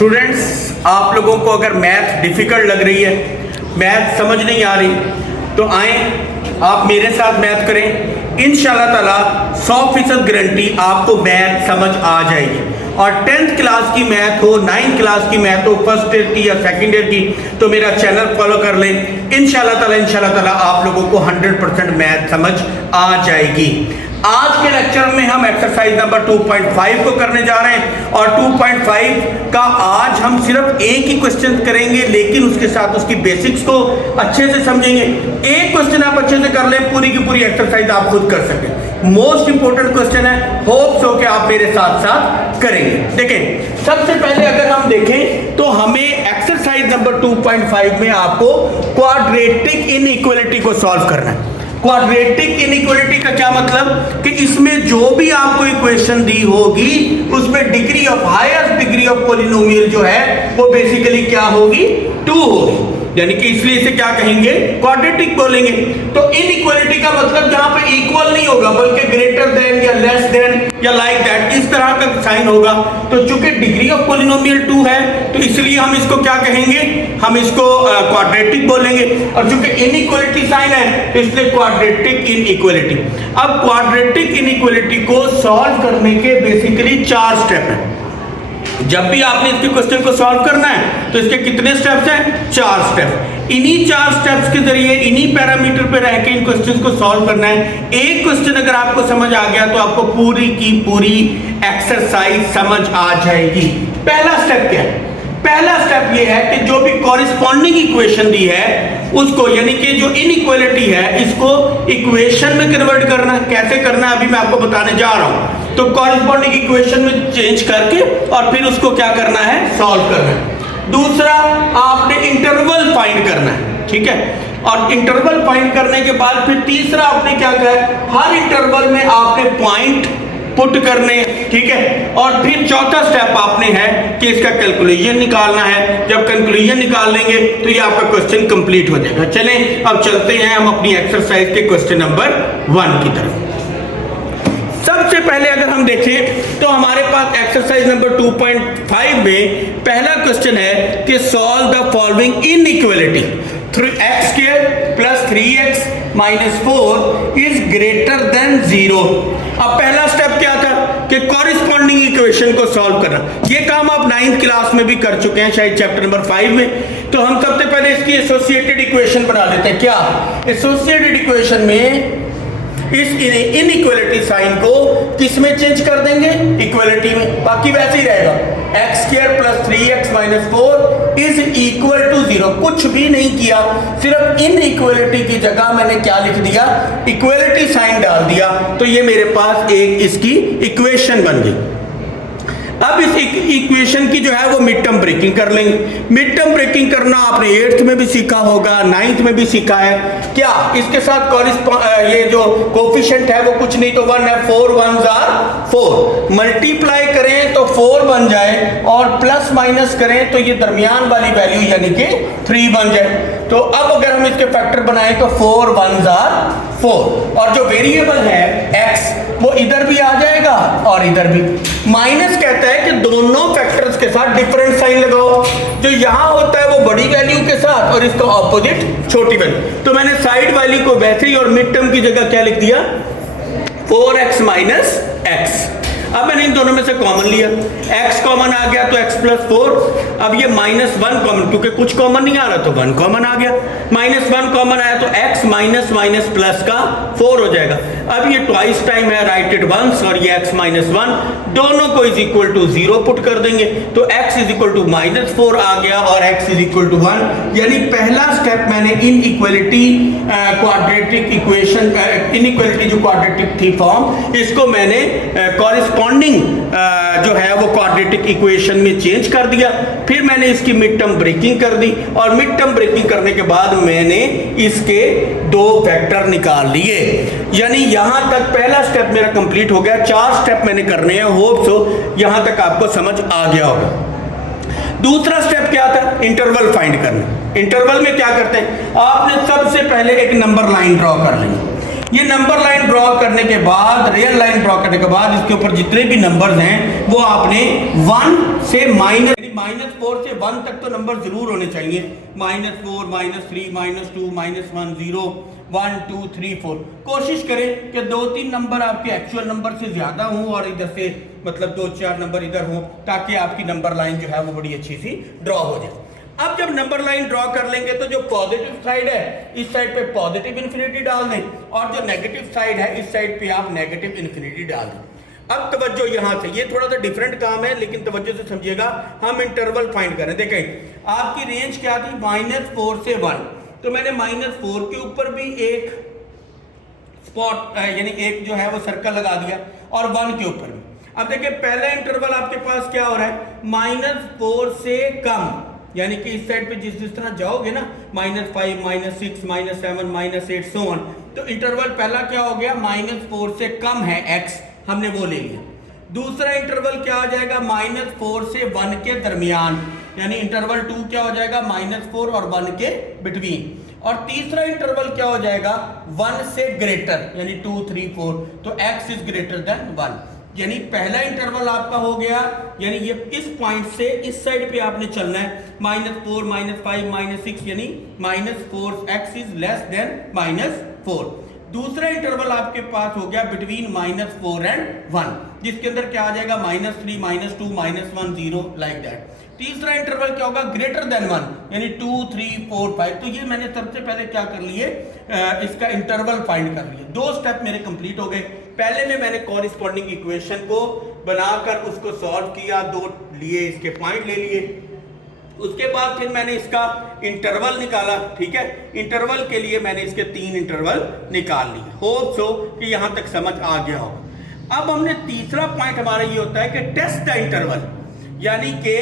Students, आप लोगों को अगर मैथ डिफ़िकल्ट लग रही है, मैथ समझ नहीं आ रही, तो आए आप मेरे साथ मैथ करें। इंशाल्लाह ताला 100% गारंटी आपको मैथ समझ आ जाएगी। और 10th क्लास की मैथ हो, 9th क्लास की मैथ हो, फर्स्ट ईयर की या सेकेंड ईयर की, तो मेरा चैनल फॉलो कर लें। इंशाल्लाह ताला आप लोगों को 100% मैथ समझ आ जाएगी। आज के लेक्चर में हम एक्सरसाइज नंबर 2.5 को करने जा रहे हैं और 2.5 का आज हम सिर्फ एक ही क्वेश्चन करेंगे, लेकिन उसके साथ उसकी बेसिक्स को अच्छे से समझेंगे। एक क्वेश्चन आप अच्छे से कर लें, पूरी की पूरी एक्सरसाइज आप खुद कर सकें। मोस्ट इंपोर्टेंट क्वेश्चन है, होप सो कि आप मेरे साथ साथ करेंगे। देखें, सबसे पहले अगर हम देखें तो हमें एक्सरसाइज नंबर 2.5 में आपको क्वाड्रेटिक इनइक्वालिटी को सॉल्व करना है। क्वाड्रेटिक इनइक्वालिटी का क्या मतलब कि इसमें जो भी आपको इक्वेशन दी होगी उसमें degree of highest degree of polynomial जो है वो बेसिकली क्या होगी, 2 होगी। यानी कि इसलिए इसे क्या कहेंगे, क्वाड्रेटिक बोलेंगे। तो इनइक्वालिटी का मतलब जहां पे इक्वल नहीं होगा बल्कि ग्रेटर देन या लेस देन या लाइक दैट इस तरह का साइन होगा। तो चूंकि डिग्री ऑफ पॉलिनोमियल 2 है तो इसलिए हम इसको क्या कहेंगे, हम इसको क्वाड्रेटिक बोलेंगे। और चूंकि इनइक्वालिटी साइन है तो इसलिए क्वाड्रेटिक इनइक्वालिटी। अब क्वाड्रेटिक इनइक्वालिटी को सॉल्व करने के बेसिकली 4 स्टेप है। जब भी आपने इसके क्वेश्चन को सॉल्व करना है तो इसके कितने स्टेप्स हैं, 4 स्टेप। इन्हीं 4 स्टेप्स के जरिए इन्हीं पैरामीटर पे रह के इन क्वेश्चंस को सॉल्व करना है। एक क्वेश्चन अगर आपको समझ आ गया तो आपको पूरी की पूरी एक्सरसाइज समझ आ जाएगी। पहला स्टेप क्या है, पहला स्टेप ये है कि जो भी कॉरिस्पॉन्डिंग इक्वेशन दी है उसको, यानी कि जो इनइक्वालिटी है इसको इक्वेशन में कन्वर्ट करना है। कैसे करना है अभी मैं आपको बताने जा रहा हूं। तो कॉरिस्पॉन्डिंग इक्वेशन में चेंज करके और फिर उसको क्या करना है, सॉल्व करना है। दूसरा, आपने इंटरवल फाइंड करना है, ठीक है। और इंटरवल फाइंड करने के बाद फिर तीसरा आपने क्या किया है, हर इंटरवल में आपने पॉइंट पुट करने, ठीक है। और फिर चौथा स्टेप आपने है कि इसका कैलकुलेशन निकालना है। जब कैलकुलेशन निकाल लेंगे तो ये आपका क्वेश्चन कंप्लीट हो जाएगा। चलें अब चलते हैं हम अपनी एक्सरसाइज के क्वेश्चन नंबर 1 की तरफ। सबसे पहले अगर हम देखें तो हमारे पास एक्सरसाइज नंबर 2.5 में पहला क्वेश्चन है कि solve the following inequality, 3x² + 3x - 4 is greater than 0। अब पहला स्टेप क्या था कि कॉरिस्पॉन्डिंग इक्वेशन को सॉल्व करना। ये काम आप 9th क्लास में भी कर चुके हैं शायद चैप्टर नंबर 5 में। तो हम सबसे पहले इसकी एसोसिएटेड इक्वेशन बना लेते हैं। क्या एसोसिएटेड इक्वेशन में इस इनइक्वालिटी साइन को किस में चेंज कर देंगे, इक्वालिटी में, बाकी वैसे ही रहेगा। x² + 3x - 4 is equal to 0। कुछ भी नहीं किया, सिर्फ इनइक्वालिटी की जगह मैंने क्या लिख दिया, इक्वालिटी साइन डाल दिया। तो ये मेरे पास एक इसकी इक्वेशन बन गई। अब इस इक्वेशन की जो है वो मिड टर्म ब्रेकिंग कर लेंगे। मिड टर्म ब्रेकिंग करना आपने 8th में भी सीखा होगा, 9th में भी सीखा है। क्या इसके साथ ये जो कोफिशिएंट है वो कुछ नहीं तो 1 है, 4 1s are 4। मल्टीप्लाई करें तो 4 बन जाए और प्लस माइनस करें तो ये दरमियान वाली वैल्यू यानी कि 3 बन जाए। तो अब अगर हम इसके फैक्टर बनाएं तो 4 1s are 4 और जो वेरिएबल है x वो इधर भी आ जाएगा और इधर भी। माइनस कहता है कि दोनों फैक्टर्स के साथ डिफरेंट साइन लगाओ। जो यहां होता है वो बड़ी वैल्यू के साथ और इसका ऑपोजिट छोटी वैल्यू। तो मैंने साइड वाली को वैसे ही और मिड टर्म की जगह क्या लिख दिया, 4x - x। अब मैंने इन दोनों में से कॉमन लिया, x कॉमन आ गया तो x + 4। अब ये -1 कॉमन, क्योंकि कुछ कॉमन नहीं आ रहा तो 1 कॉमन आ गया। -1 कॉमन आया तो x - प्लस का 4 हो जाएगा। अब ये ट्वाइस टाइम है, राइट इट वंस, और ये x - 1 दोनों को इज इक्वल टू 0 पुट कर देंगे तो x इज इक्वल टू -4 आ गया और x इज इक्वल टू 1। यानी पहला स्टेप मैंने इनइक्वालिटी क्वाड्रेटिक इक्वेशन, इनइक्वालिटी जो क्वाड्रेटिक थी फॉर्म, इसको मैंने कॉरिस्पॉन्डिंग जो है वो क्वाड्रेटिक इक्वेशन में चेंज कर दिया। फिर मैंने इसकी मिड टर्म ब्रेकिंग कर दी और मिड टर्म ब्रेकिंग करने के बाद मैंने इसके 2 वेक्टर निकाल लिए। यानी यहां तक पहला स्टेप मेरा कंप्लीट हो गया। 4 स्टेप मैंने करने हैं, होप सो यहां तक आपको समझ आ गया होगा। दूसरा स्टेप क्या था, इंटरवल फाइंड करना। इंटरवल में क्या करते हैं, आपने सबसे पहले एक नंबर लाइन ड्रॉ कर लेंगे। ये नंबर लाइन ड्रॉ करने के बाद, रियल लाइन ड्रॉ करने के बाद इसके ऊपर जितने भी नंबर्स हैं वो आपने 1 से माइनस -4 से 1 तक तो नंबर जरूर होने चाहिए। -4, -3, -2, -1, 0, 1, 2, 3, 4। कोशिश करें कि 2-3 नंबर आपके एक्चुअल नंबर से ज्यादा हों और इधर से मतलब 2-4 नंबर इधर हों, ताकि आपकी नंबर लाइन जो है वो बड़ी अच्छी सी ड्रॉ हो जाए। अब जब नंबर लाइन ड्रॉ कर लेंगे तो जो पॉजिटिव साइड है इस साइड पे पॉजिटिव इन्फिनिटी डाल दें, और जो नेगेटिव साइड है इस साइड पे आप नेगेटिव इन्फिनिटी डाल दें। अब तवज्जो यहां से, ये थोड़ा सा डिफरेंट काम है लेकिन तवज्जो से समझिएगा। हम इंटरवल फाइंड करें। देखें आपकी रेंज क्या थी, -4 से 1, तो मैंने -4 के ऊपर भी एक स्पॉट यानी एक जो है वो सर्कल लगा दिया और 1 के ऊपर भी। अब देखिए पहला इंटरवल आपके पास क्या हो रहा है, -4 से कम, यानी कि इस साइड पे जिस तरह जाओगे ना, -5, -6, -7, -8 सो ऑन, तो इंटरवल पहला क्या हो गया, -4 से कम है x, हमने वो ले लिया। दूसरा इंटरवल क्या हो जाएगा, -4 से 1 के दरमियान, यानी इंटरवल 2 क्या हो जाएगा, -4 और 1 के बिटवीन। और तीसरा इंटरवल क्या हो जाएगा, 1 से ग्रेटर, यानी 2, 3, 4, तो x इज ग्रेटर देन 1। यानी पहला इंटरवल आपका हो गया, यानी ये इस पॉइंट से इस साइड पे आपने चलना है, -4, -5, -6, यानी -4x इज लेस देन -4। दूसरा इंटरवल आपके पास हो गया बिटवीन -4 एंड 1, जिसके अंदर क्या आ जाएगा, -3, -2, -1, 0 लाइक दैट। तीसरा इंटरवल क्या होगा, ग्रेटर देन 1, यानी 2, 3, 4, 5। तो ये मैंने सबसे पहले क्या कर लिए, इसका इंटरवल फाइंड कर लिए। 2 स्टेप मेरे कंप्लीट हो गए। पहले में मैंने कॉरिस्पॉन्डिंग इक्वेशन को बनाकर उसको सॉल्व किया, 2 लिए, इसके पॉइंट ले लिए। उसके बाद फिर मैंने इसका इंटरवल निकाला, ठीक है। इंटरवल के लिए मैंने इसके 3 इंटरवल निकाल लिए। होप सो कि यहां तक समझ आ गया होगा। अब हमने तीसरा पॉइंट हमारा ये होता है कि टेस्ट द इंटरवल, यानी कि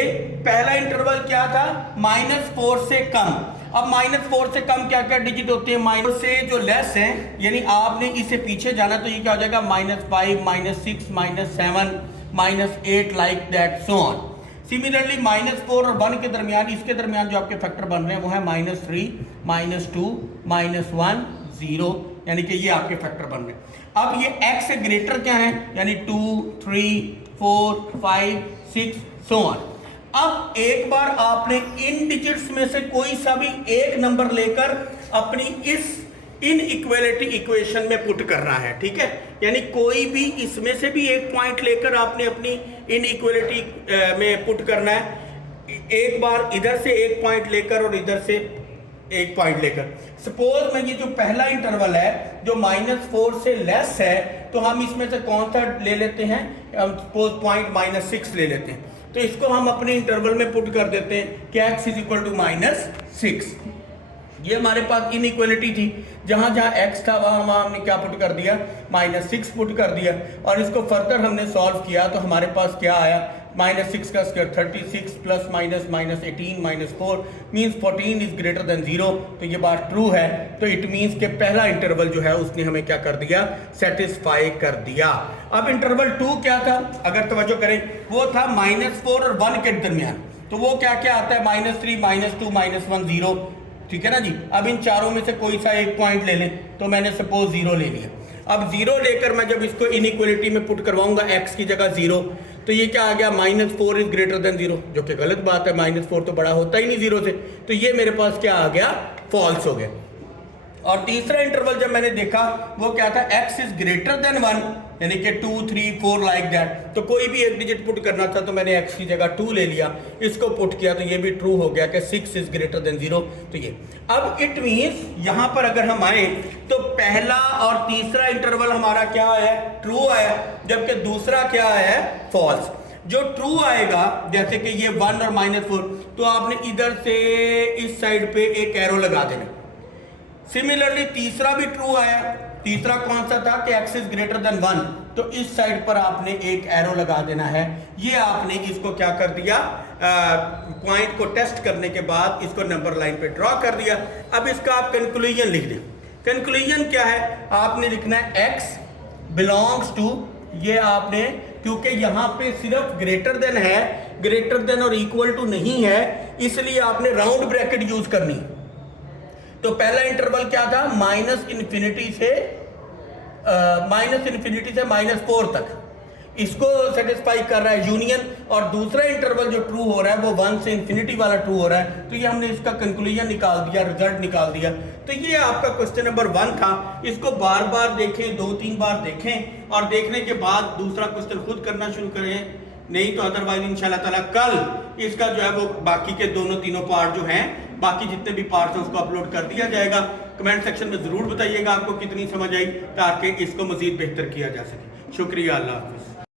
पहला इंटरवल क्या था, -4 से कम। अब -4 से कम क्या क्या डिजिट होते हैं, माइनस से जो लेस है, यानी आपने इसे पीछे जाना, तो ये क्या हो जाएगा, -5, -6, -7, -8 like that so on. Similarly -4 और 1 के दरमियान, इसके दरमियान जो आपके फैक्टर बन रहे हैं वो है -3, -2, -1, 0, यानी कि ये आपके फैक्टर बन रहे हैं। अब ये x से ग्रेटर क्या है, यानी 2, 3, 4, 5, 6 सो ऑन। अब एक बार आपने इन डिजिट्स में से कोई सा भी एक नंबर लेकर अपनी इस इनइक्वालिटी इक्वेशन में पुट करना है, ठीक है। यानी कोई भी इसमें से भी एक पॉइंट लेकर आपने अपनी इनइक्वालिटी में पुट करना है। एक बार इधर से एक पॉइंट लेकर और इधर से एक पॉइंट लेकर। सपोज में ये जो पहला इंटरवल है जो -4 से लेस है, तो हम इसमें से कौन सा ले लेते हैं, सपोज पॉइंट -6 ले लेते हैं। तो इसको हम अपने इंटरवल में पुट कर देते हैं कि x इज इक्वल टू -6। ये हमारे पास इनइक्वालिटी थी, जहां जहां x था वहां हमने क्या पुट कर दिया, -6 पुट कर दिया। और इसको फर्दर हमने सॉल्व किया तो हमारे पास क्या आया, -6 का square 36 plus -18 -4 means 14 is greater than 0। तो ये बात ट्रू है, तो इट मीन्स के पहला इंटरवल जो है उसने हमें क्या कर दिया, सेटिस्फाई कर दिया। अब इंटरवल 2 क्या था, अगर तवज्जो करें, वो था -4 और 1 के दरमियान। तो वो क्या क्या आता है, -3, -2, -1, 0, ठीक है ना जी। अब इन चारों में से कोई सा एक पॉइंट ले लें, तो मैंने सपोज 0 ले लिया। अब 0 लेकर मैं जब इसको इनइक्वालिटी में पुट करवाऊंगा x की जगह 0, तो ये क्या आ गया, -4 इज ग्रेटर देन 0, जो कि गलत बात है, -4 तो बड़ा होता ही नहीं 0 से। तो ये मेरे पास क्या आ गया, फॉल्स हो गया। और तीसरा इंटरवल जब मैंने देखा वो क्या था, x इज ग्रेटर देन 1, यानी कि 2, 3, 4 लाइक दैट। तो कोई भी एक डिजिट पुट करना था तो मैंने x की जगह 2 ले लिया, इसको पुट किया तो ये भी ट्रू हो गया कि 6 इज ग्रेटर देन 0। तो ये अब इट मीन्स यहां पर अगर हम आए तो पहला और तीसरा इंटरवल हमारा क्या है, ट्रू आया, जबकि दूसरा क्या है, फॉल्स। जो ट्रू आएगा, जैसे कि ये 1 और -4, तो आपने इधर से इस साइड पे एक एरो लगा देना। सिमिलरली तीसरा भी ट्रू आया, तीसरा कौन सा था कि x इज ग्रेटर देन 1, तो इस साइड पर आपने एक एरो लगा देना है। ये आपने इसको क्या कर दिया, पॉइंट को टेस्ट करने के बाद इसको नंबर लाइन पे ड्रॉ कर दिया। अब इसका आप कंक्लूजन लिख दें। कंक्लूजन क्या है, आपने लिखना है x बिलोंग्स टू, ये आपने, क्योंकि यहां पे सिर्फ ग्रेटर देन है, ग्रेटर देन और इक्वल टू नहीं है, इसलिए आपने राउंड ब्रैकेट यूज करनी। तो पहला इंटरवल क्या था, -∞ से -4 तक। इसको सेटिस्फाई कर रहा है यूनियन, और दूसरा इंटरवल जो ट्रू हो रहा है वो 1 से इंफिनिटी वाला ट्रू हो रहा है, तो ये हमने इसका कंक्लूजन निकाल दिया, रिजल्ट निकाल दिया। तो ये आपका क्वेश्चन नंबर 1 था। इसको बार बार देखें, 2-3 बार देखें, और देखने के बाद दूसरा क्वेश्चन खुद करना शुरू करें, नहीं तो अदरवाइज इंशाल्लाह ताला कल इसका जो है वो बाकी के दोनों तीनों पार्ट जो हैं, बाकी जितने भी पार्ट्स हैं उसको अपलोड कर दिया जाएगा। कमेंट सेक्शन में जरूर बताइएगा आपको कितनी समझ आई, ताकि इसको मजीद बेहतर किया जा सके। शुक्रिया, अल्लाह हाफिज़।